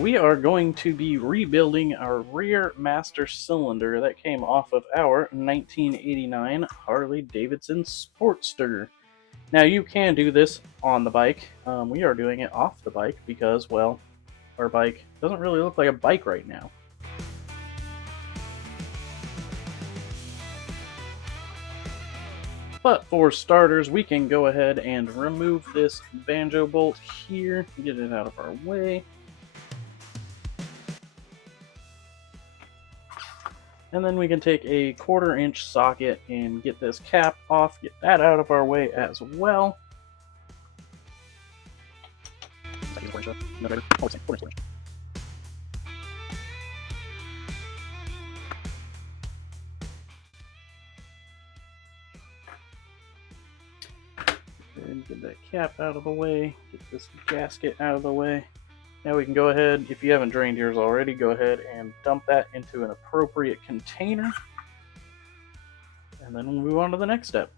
we are going to be rebuilding our rear master cylinder that came off of our 1989 Harley-Davidson Sportster. Now you can do this on the bike. We are doing it off the bike because, well, our bike doesn't really look like a bike right now. But for starters, we can go ahead and remove this banjo bolt here, get it out of our way. And then we can take a 1/4 inch socket and get this cap off, get that out of our way as well. And get that cap out of the way, get this gasket out of the way. Now we can go ahead, if you haven't drained yours already, go ahead and dump that into an appropriate container. And then we'll move on to the next step.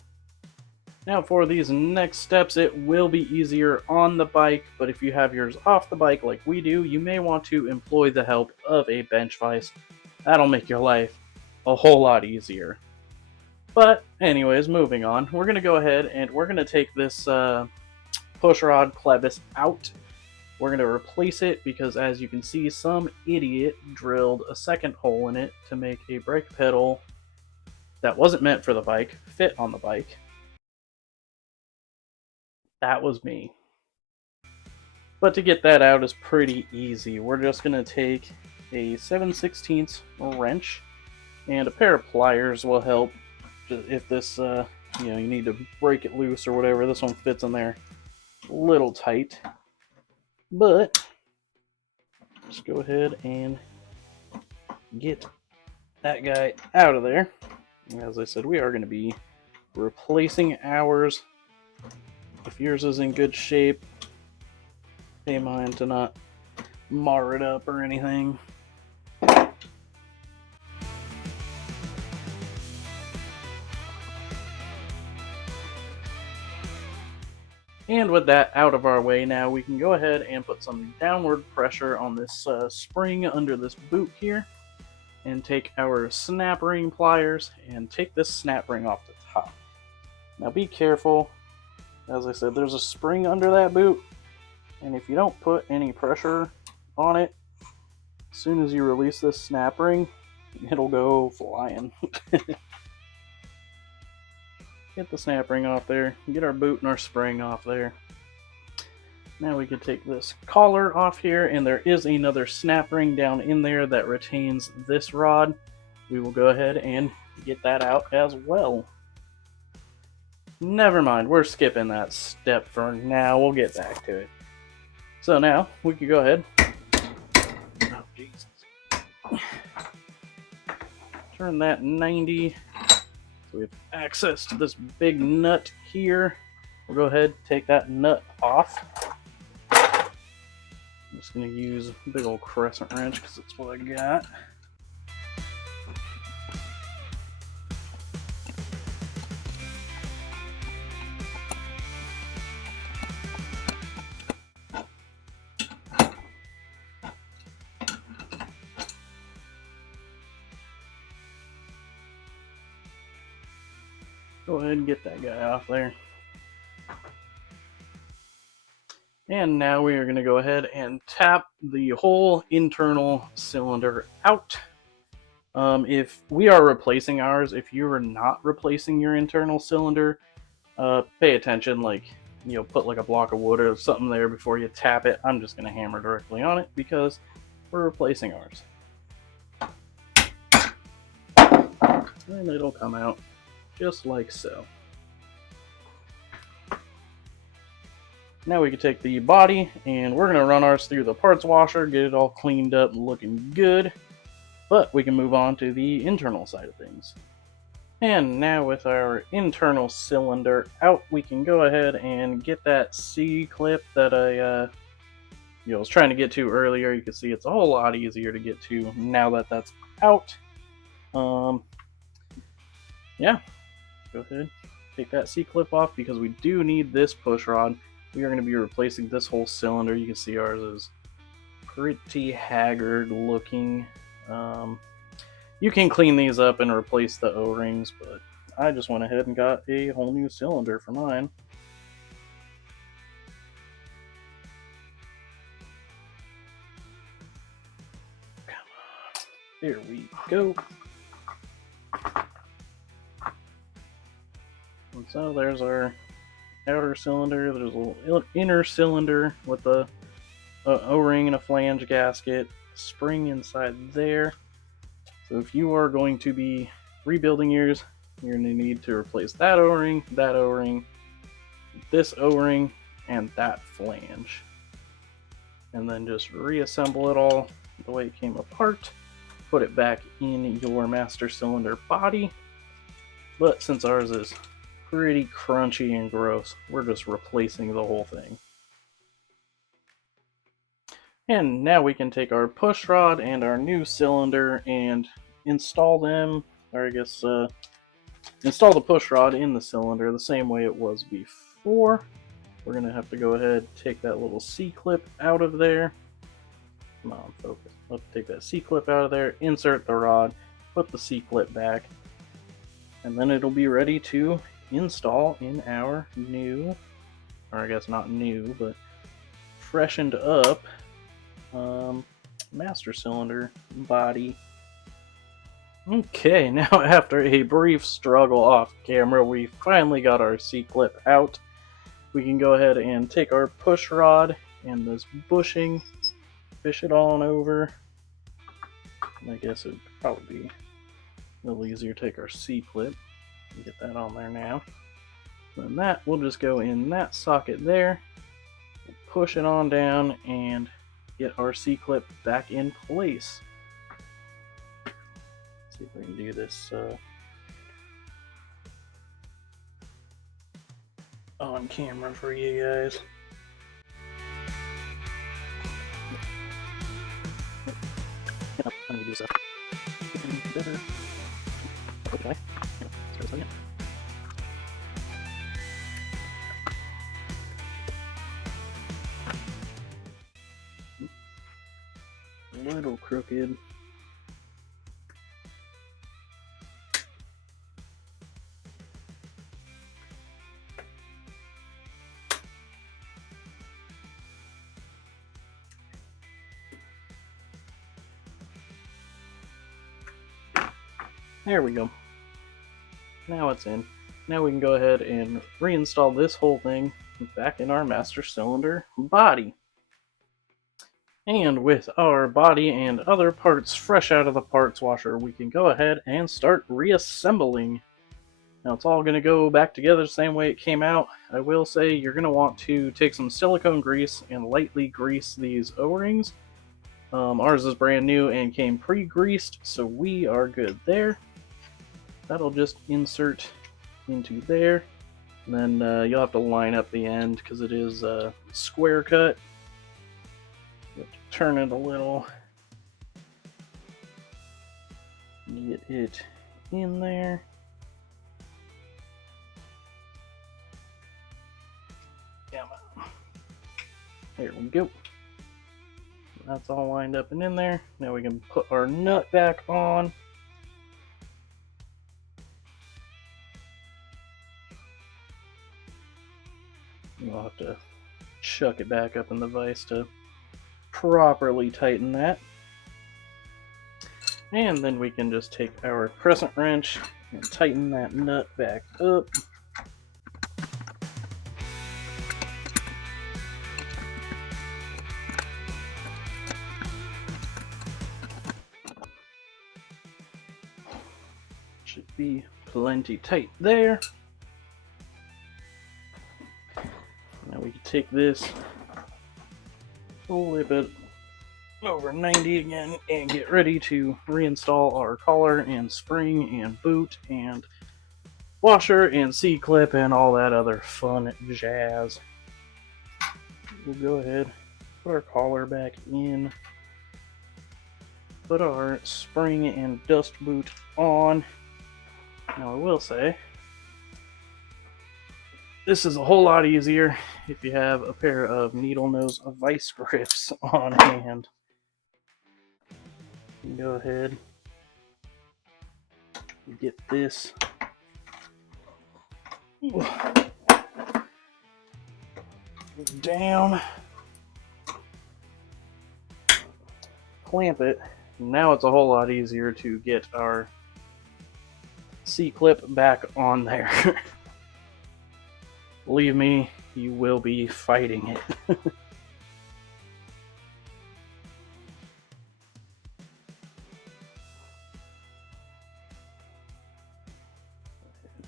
Now for these next steps, it will be easier on the bike, but if you have yours off the bike like we do, you may want to employ the help of a bench vise. That'll make your life a whole lot easier. But anyways, moving on, we're going to go ahead and we're going to take this push rod clevis out. We're going to replace it because, as you can see, some idiot drilled a second hole in it to make a brake pedal that wasn't meant for the bike fit on the bike. That was me. But to get that out is pretty easy. We're just going to take a 7/16 wrench and a pair of pliers will help if this, you need to break it loose or whatever. This one fits in there a little tight. But just go ahead and get that guy out of there. As I said, we are going to be replacing ours. If yours is in good shape, pay mine to not mar it up or anything. And with that out of our way, now we can go ahead and put some downward pressure on this spring under this boot here, and take our snap ring pliers and take this snap ring off the top. Now be careful. As I said, there's a spring under that boot, and if you don't put any pressure on it, as soon as you release this snap ring, it'll go flying. Get the snap ring off there, get our boot and our spring off there. Now we can take this collar off here, and there is another snap ring down in there that retains this rod. We will go ahead and get that out as well. Never mind, we're skipping that step for now, we'll get back to it. So now, we can go ahead. Oh, Jesus. Turn that 90. So we have access to this big nut here. We'll go ahead and take that nut off. I'm just going to use a big old crescent wrench because that's what I got. Go ahead and get that guy off there. And now we are going to go ahead and tap the whole internal cylinder out. If we are replacing ours, if you are not replacing your internal cylinder, pay attention, put like a block of wood or something there before you tap it. I'm just going to hammer directly on it because we're replacing ours. And it'll come out just like so. Now we can take the body and we're going to run ours through the parts washer, get it all cleaned up and looking good. But we can move on to the internal side of things. And now with our internal cylinder out, we can go ahead and get that C-clip that I was trying to get to earlier. You can see it's a whole lot easier to get to now that that's out. Yeah, go ahead, take that C-clip off because we do need this push rod. We are going to be replacing this whole cylinder. You can see ours is pretty haggard looking. You can clean these up and replace the O-rings, but I just went ahead and got a whole new cylinder for mine. Come on. There we go. And so there's our outer cylinder. There's a little inner cylinder with a O-ring and a flange gasket, spring inside there. So if you are going to be rebuilding yours, you're going to need to replace that O-ring, this O-ring, and that flange. And then just reassemble it all the way it came apart. Put it back in your master cylinder body. But since ours is pretty crunchy and gross, we're just replacing the whole thing. And now we can take our push rod and our new cylinder and install them, or I guess install the push rod in the cylinder the same way it was before. We're going to have to go ahead and take that little C-clip out of there. Come on, focus. Let's take that C-clip out of there, insert the rod, put the C-clip back, and then it'll be ready to install in our new, or I guess not new, but freshened up master cylinder body. Okay, now after a brief struggle off camera, we finally got our C-clip out. We can go ahead and take our push rod and this bushing, fish it on over. And I guess it would probably be a little easier to take our C-clip and get that on there now. Then that will just go in that socket there. We'll push it on down and get our C-clip back in place. Let's see if we can do this on camera for you guys. Let me do this better. Okay. Start this again. A little crooked. There we go. Now it's in. Now we can go ahead and reinstall this whole thing back in our master cylinder body. And with our body and other parts fresh out of the parts washer, we can go ahead and start reassembling. Now it's all going to go back together the same way it came out. I will say you're going to want to take some silicone grease and lightly grease these O-rings. Ours is brand new and came pre-greased, so we are good there. That'll just insert into there. And then you'll have to line up the end because it is a square cut. You have to turn it a little. Get it in there. Come on. There we go. That's all lined up and in there. Now we can put our nut back on. We'll have to chuck it back up in the vise to properly tighten that. And then we can just take our crescent wrench and tighten that nut back up. Should be plenty tight there. Now we can take this, flip it over 90 again, and get ready to reinstall our collar and spring and boot and washer and C-clip and all that other fun jazz. We'll go ahead, put our collar back in, put our spring and dust boot on. Now I will say, this is a whole lot easier if you have a pair of needle nose vice grips on hand. Go ahead and get this down, clamp it. Now it's a whole lot easier to get our C-clip back on there. Believe me, you will be fighting it.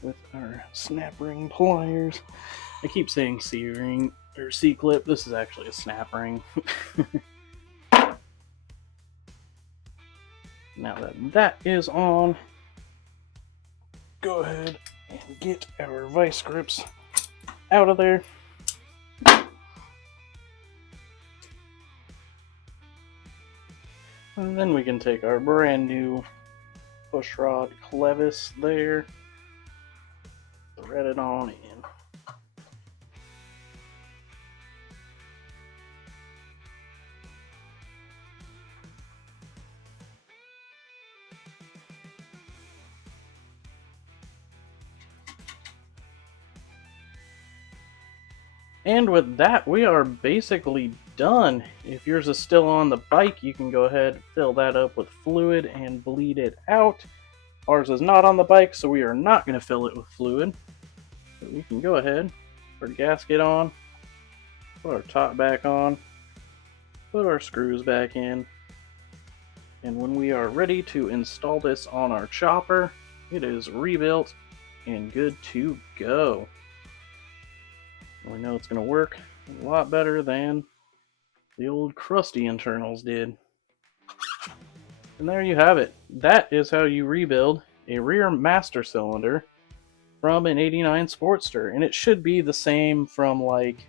With our snap ring pliers. I keep saying C-ring or C-clip. This is actually a snap ring. Now that that is on, go ahead and get our vice grips out of there. And then we can take our brand new push rod clevis there, thread it on in. And with that, we are basically done. If yours is still on the bike, you can go ahead and fill that up with fluid and bleed it out. Ours is not on the bike, so we are not going to fill it with fluid. But we can go ahead, put our gasket on, put our top back on, put our screws back in, and when we are ready to install this on our chopper, it is rebuilt and good to go. We know it's going to work a lot better than the old crusty internals did. And there you have it. That is how you rebuild a rear master cylinder from an '89 Sportster. And it should be the same from like,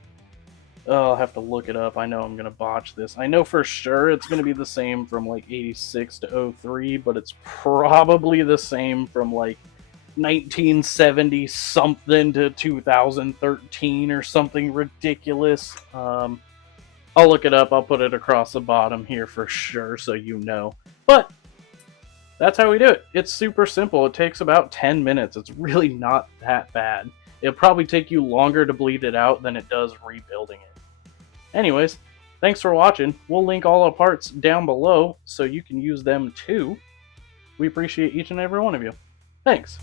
oh, I'll have to look it up. I know I'm going to botch this. I know for sure it's going to be the same from like 86 to 03, but it's probably the same from like 1970 something to 2013 or something ridiculous. I'll look it up. I'll put it across the bottom here for sure so you know. But that's how we do it. It's super simple. It takes about 10 minutes. It's really not that bad. It'll probably take you longer to bleed it out than it does rebuilding it. Anyways, thanks for watching. We'll link all our parts down below so you can use them too. We appreciate each and every one of you. Thanks.